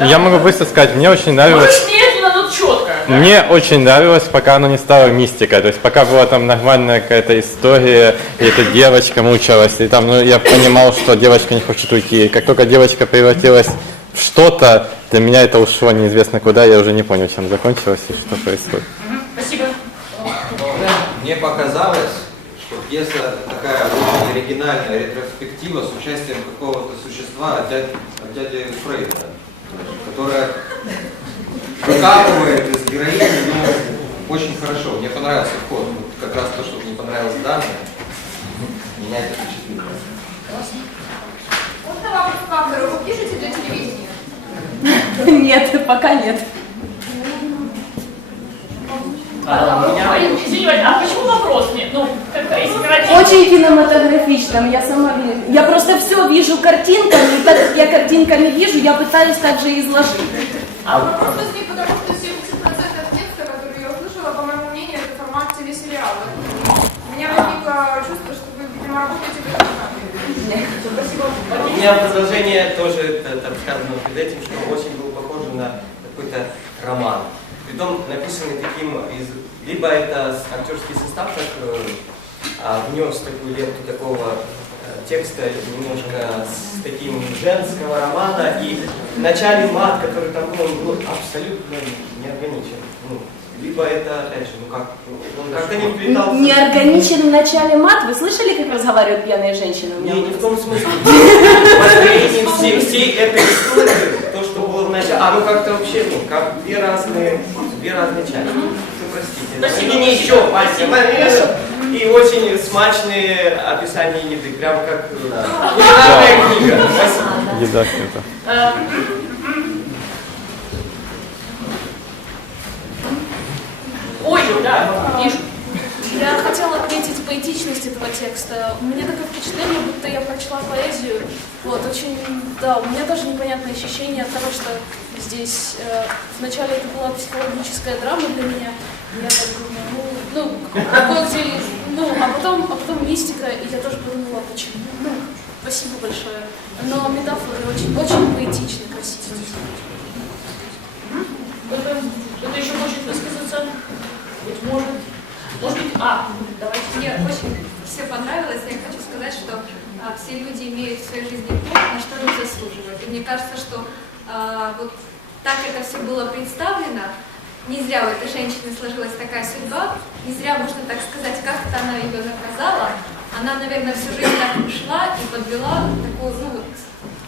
Я могу быстро сказать, мне очень нравилось... Медленно, но четко. Мне очень нравилось, пока оно не стало мистикой. То есть пока была там нормальная какая-то история, и эта девочка мучилась, и там, ну, я понимал, что девочка не хочет уйти. И как только девочка превратилась в что-то, для меня это ушло неизвестно куда, я уже не понял, чем закончилось и что происходит. Спасибо. Мне показалось, что пьеса такая очень оригинальная, ретроспектива с участием какого-то существа от дяди, от дяди Фрейда, которая выкапывает из героини, ну, очень хорошо. Мне понравился вход. Вот как раз то, что мне понравилось данное, меня это впечатлило. Можно вопрос к автору? Вы пишете для телевидения? Нет, пока нет. Марин, извини, а почему вопрос нет? Ну, как если. Очень кинематографичным, я сама. Я просто все вижу картинками, и так как я картинками вижу, я пытаюсь также изложить. А вопрос возник, потому что 70% текста, который я услышала, по моему мнению, это формат телесериала. У меня возникло чувство, что вы, видимо, работаете в этом. Спасибо. У меня продолжение тоже там сказано перед этим, что очень был похож на какой-то роман. Притом написанный таким из... Либо это актерский состав так э, а, внес такую ленту такого э, текста немножко с таким женского романа, и в начале мат, который там был, он был абсолютно неорганичен. Ну, либо это, опять же, ну как, он как-то не вплетался. Неорганичен в начале мат. Вы слышали, как разговаривают пьяные женщины? Не, не в том смысле. Всей, всей этой истории, то, что было в начале. А, ну как-то вообще, ну, как две разные, две разные части. Ну, простите. Спасибо. И не еще, мастер. И очень смачные описания еды, прям как кулинарная книга. Спасибо. Еда это. Э, Ой, да, вижу. Я хотела отметить поэтичность этого текста. У меня такое впечатление, будто я прочла поэзию. Вот, очень, да, у меня тоже непонятное ощущение от того, что здесь э, вначале это была психологическая драма для меня. Я так думаю, ну, ну, такое, где, ну, а потом, а потом мистика, и я тоже подумала, почему, ну, спасибо большое. Но метафоры очень, очень поэтичны, красивые. Кто-то кто-то еще хочет высказаться? Быть может. Может быть, а, давайте. Мне очень все понравилось. Я хочу сказать, что а, все люди имеют в своей жизни то, на что они заслуживают. И мне кажется, что а, вот так это все было представлено. Не зря у этой женщины сложилась такая судьба, не зря, можно так сказать, как-то она ее наказала. Она, наверное, всю жизнь так шла и подвела такую, ну, вот,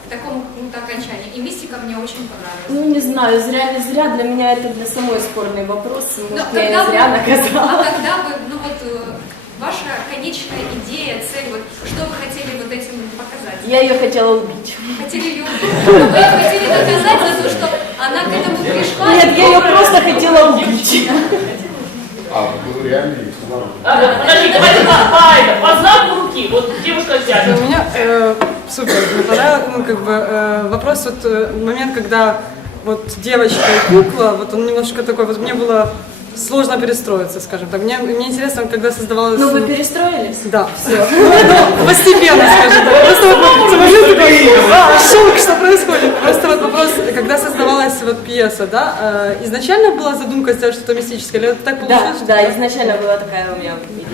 к такому какому-то окончанию. И мистика мне очень понравилась. Ну, не знаю, зря не зря, для меня это для самой спорный вопрос. Но Может, я зря вы- наказала. А когда вы, ну вот, э, ваша конечная идея, цель, вот, что вы хотели? Я ее хотела убить. Хотели ее убить? Вы ее хотели наказать за то, что она к этому пришла? Нет, я ее просто хотела убить. А, реальный снова. А, подожди, давайте по, по, знаку руки. Вот девушка взяла. У меня э, супер, мне понравилось, ну, как бы, э, вопрос, вот, э, момент, когда вот девочка и кукла, вот он немножко такой, вот мне было сложно перестроиться, скажем так. Мне, мне интересно, когда создавалась... Ну, вы перестроились? Да, все. Ну, постепенно, скажем так. Просто вот смотрю такой, а, шок, что происходит. Просто вот вопрос, когда создавалась вот пьеса, да, э, изначально была задумка сделать что-то мистическое, или это так Да, получилось? что- да, изначально была такая у меня идея.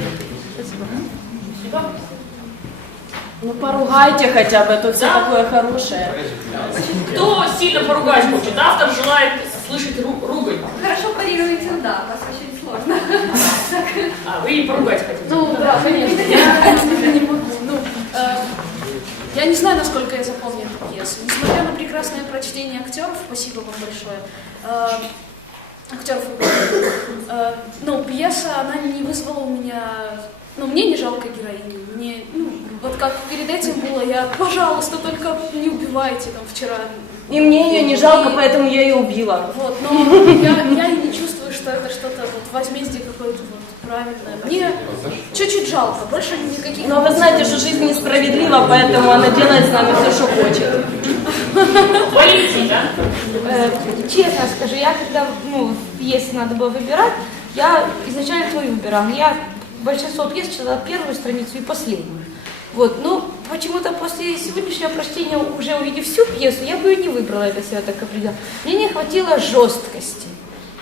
Ну, поругайте хотя бы, а то все Да. такое хорошее. Кто сильно поругать хочет? Автор желает слышать ру- ругань. Хорошо парируете, да, вас очень сложно. А, вы и поругать хотите. Ну да, конечно. Я не могу. Ну, э, я не знаю, насколько я запомню эту пьесу. Несмотря на прекрасное прочтение актеров, спасибо вам большое. э, актеров. э, ну, пьеса, она не вызвала у меня. Ну, мне не жалко героиню. Мне, ну, вот как перед этим было, я, пожалуйста, только не убивайте там вчера. И мне ее не жалко, И- поэтому я ее убила. Вот, но я, я не чувствую, что это что-то вот возмездие какое-то вот правильное. Мне чуть-чуть жалко, больше никаких... Но вы знаете, что жизнь несправедлива, поэтому она делает с нами все, что хочет. Э, Честно скажу, я когда, ну, пьесы надо было выбирать, я изначально твою выбирала. Я большинство пьес читала первую страницу и последнюю. Вот, ну, почему-то после сегодняшнего прочтения, уже увидев всю пьесу, я бы ее не выбрала для себя так определенно. Мне не хватило жесткости.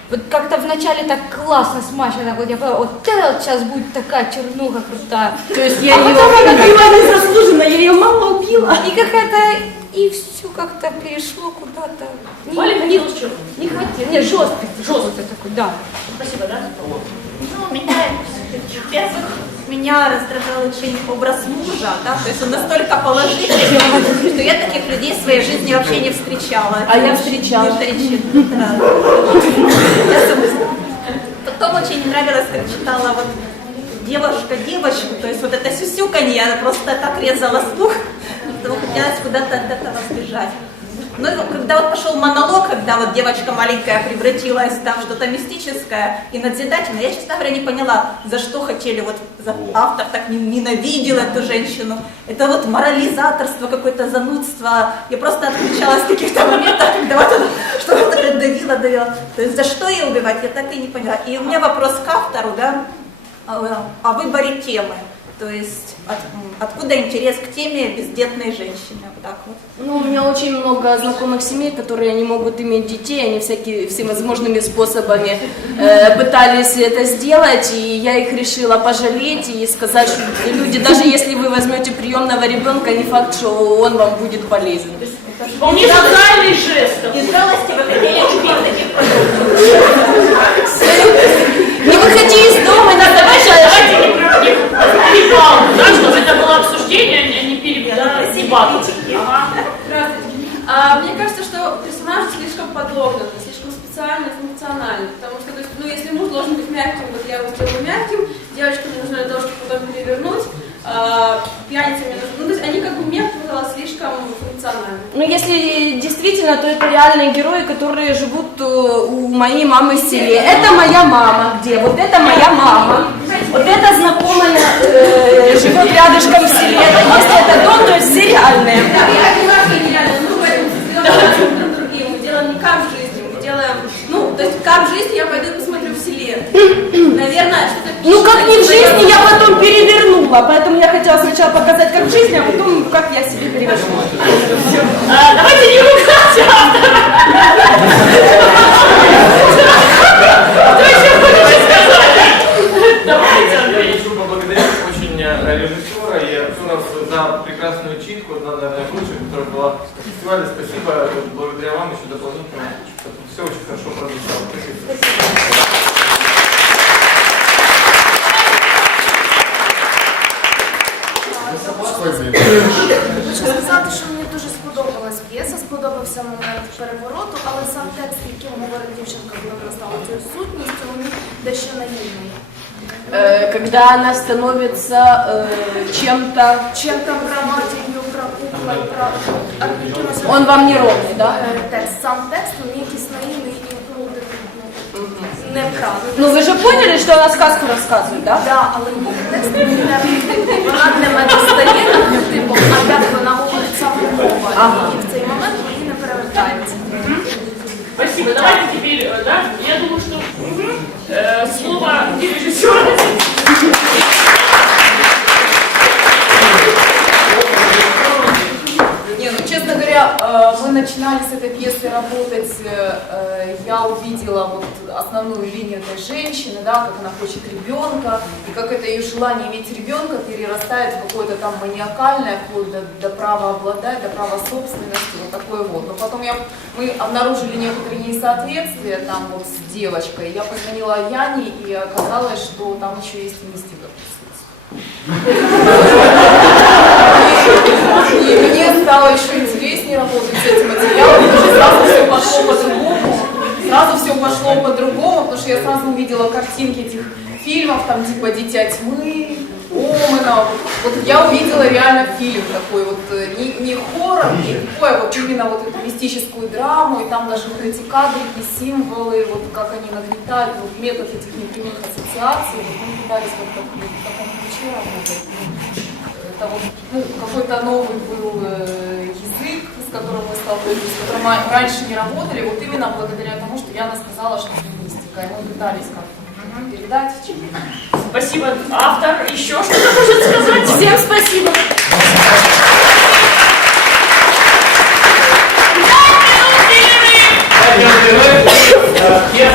Вот как-то вначале так классно, смачно, вот я поняла, вот это вот сейчас будет такая чернуха крутая. То есть я А ее потом она убила незаслуженно, я ее мало убила. И какая-то, и все как-то перешло куда-то. Не, Валя не, чего? не хотела, не, жесткость, жесткость такой, да. Спасибо, да? Ну, меня, во-первых, меня раздражал очень образ мужа, да, то есть он настолько положительный, что я таких людей в своей жизни вообще не встречала. А я встречала. Потом очень нравилось, как читала вот девушка девочку, то есть вот это сюсюканье, она просто так резала слух, что хотелось куда-то от этого сбежать. Ну, и вот когда вот пошел монолог, когда вот девочка маленькая превратилась там что-то мистическое и надзидательное, я, честно говоря, не поняла, за что хотели, вот за- автор так не- ненавидел эту женщину. Это вот морализаторство, какое-то занудство. Я просто отключалась в каких-то моментах, когда вот она что-то такое давила, давила. То есть за что ее убивать, я так и не поняла. И у меня вопрос к автору, да, о, о выборе темы. То есть от- откуда интерес к теме бездетной женщины, вот так вот. Ну, у меня очень много знакомых семей, которые не могут иметь детей, они всякие, всевозможными способами э, пытались это сделать, и я их решила пожалеть и сказать, что люди, даже если вы возьмете приемного ребенка, не факт, что он вам будет полезен. Вполне социальный жест. Из жалости вы хотели убить таких Не выходи из дома, не Давайте, завышай давайте не про- не перепалку, да, чтобы это было обсуждение, а не пере- да, дебаты. Ага. Здравствуйте. А, мне кажется, что персонаж слишком подлогнутый, слишком специальный, функциональный. Потому что, то есть, ну, если муж должен быть мягким, вот я его сделала мягким, девочка мне нужна для того, чтобы потом перевернуть, а, Ну, то есть они как бы показалось слишком функциональны. Ну, если действительно, то это реальные герои, которые живут э, у моей мамы в селе. Это моя мама где? Вот это моя мама. Вот это знакомая э, живет рядышком в селе. Это есть это дом, то есть все реальные. Да, они реально, ну, поэтому сделаем друг другим. Мы делаем не как в жизни, мы делаем, ну, то есть как в жизни я пойду и посмотрю в селе. Наверное, что-то... Ну, как не в жизни, я потом перевернула. Поэтому я хотела сначала показать, как в жизни, а потом, как я себе перевернула. А, давайте не ругать. Хочу сказати, що мені дуже сподобалась п'єса, сподобався момент перевороту, але сам текст, яким говорить дівчинка, коли вона стала цією сутністю, мені дещо наївний. Э, Когда она становится э, чем-то... Чем-то про матір'ю, про кукла, про а, якимось Он вам не ровный, да? Е, текст. Сам текст мені якийсь наївний і ну, типу, ну, неправильний. Ну, вы же поняли, что она сказку рассказывает, да? Да, але її текст мені не вона для мене стає ну, типу, а як вона говорить саме мова. Ага. І в цей момент мені не перевертається. Спасибо. Давайте теперь, э, да, я думаю, что э, слово режиссера. начинали с этой пьесой работать, э, э, я увидела вот основную линию этой женщины, да, как она хочет ребенка, и как это ее желание иметь ребенка перерастает в какое-то там маниакальное, вплоть до, до права обладать, до права собственности, вот такое вот. Но потом я, мы обнаружили некоторые несоответствия там вот с девочкой, я позвонила Яне, и оказалось, что там еще есть мистика мне стало еще интереснее работать с этим материалом, потому что сразу все пошло по-другому. Сразу все пошло по-другому, потому что я сразу увидела картинки этих фильмов, там типа «Дитя тьмы», Омана. Вот я увидела реально фильм такой вот, э, не, не хоррор, не такой, а вот именно вот эту мистическую драму, и там даже вот эти кадрики, символы, вот как они нагнетают, вот метод этих непрямых ассоциаций, вот мы пытались как-то в таком ключе работать. Это вот ну, какой-то новый был э, язык, с которым мы столкнулись, с которым мы раньше не работали, вот именно благодаря тому, что Яна сказала, что это мистика, и мы пытались как-то угу. передать в Чили. Спасибо, автор. Еще что-то хочет сказать? Всем спасибо. я минут перерыв.